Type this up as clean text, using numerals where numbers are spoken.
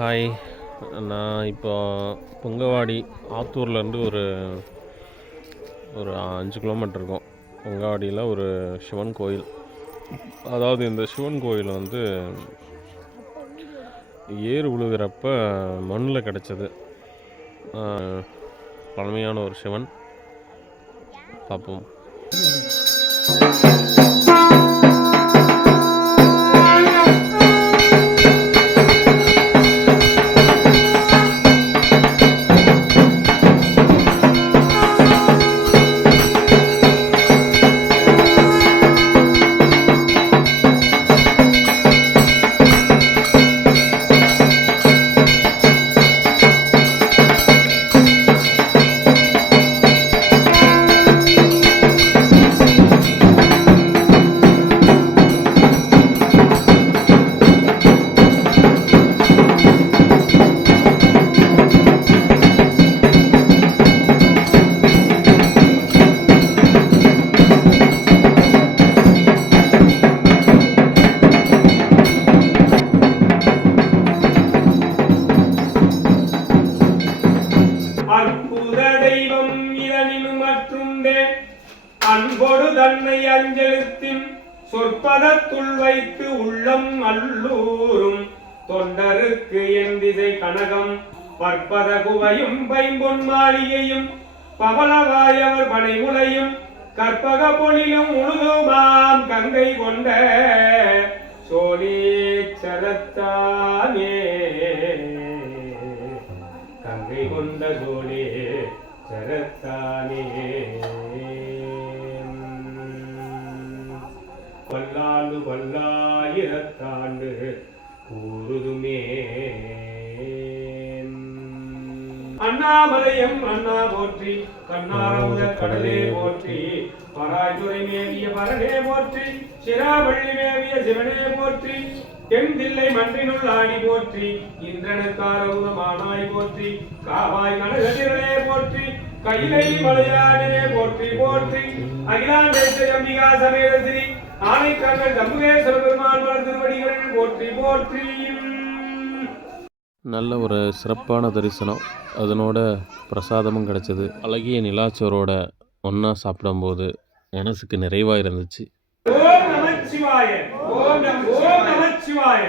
Hi. நான் இப்போ பொங்கவாடி ஆத்தூர்லேருந்து ஒரு ஒரு 5 கிலோமீட்டர் இருக்கும். பொங்கவாடியில் ஒரு சிவன் கோயில். அதாவது இந்த சிவன் கோயில் வந்து ஏறு உழுகிறப்ப மண்ணில் கிடச்சது. பழமையான ஒரு சிவன். பார்ப்போம். அற்புத தெய்வம் இதனினும் மற்றுண்டே அன்பொடு தன்னை அஞ்செழுத்தின் சொற்பதத்துள் வைத்து உள்ளம் அல்லூரும் தொண்டருக்கு என் திசை கனகம் பற்பத குவையும் பைம்பொன் மாளிகையும் பவளவாயவர் பனைமுலையும் கற்பக பொழிலும் முழுதுமாம் கங்கை கொண்ட சோழீச்சரத்தானே கங்கை கொண்ட சோழே சரத்தானே பல்லாண்டு பல்லாயிரத்தாண்டு கூறுதுமே. அண்ணாமலையம் அண்ணா போற்றி, கண்ணாரமுத கடலே போற்றி, பராய்துறை மேவிய பரனே போற்றி, சிராவள்ளி மேவிய சிவனே போற்றி, என் தில்லை மன்றினுள் ஆடி போற்றி, இந்திரனுக்காரவுதமானாய் போற்றி, காவாய் கனகதிரளே போற்றி, கைலை மலையானே போற்றி போற்றி, அகிலாண்டேஸ்வரி அம்பிகா சமேத ஸ்ரீ ஆனைக்கண்ணன் தம்புகேஸ்வர பெருமான் மலர் திருவடிகள் போற்றி போற்றி. நல்ல ஒரு சிறப்பான தரிசனம். அதனோட பிரசாதமும் கிடச்சிது. அழகிய நிலாச்சோரோட ஒன்றா சாப்பிடும்போது மனசுக்கு நிறைவாக இருந்துச்சு. ஓம் நமச்சிவாய. ஓம் நமச்சிவாய.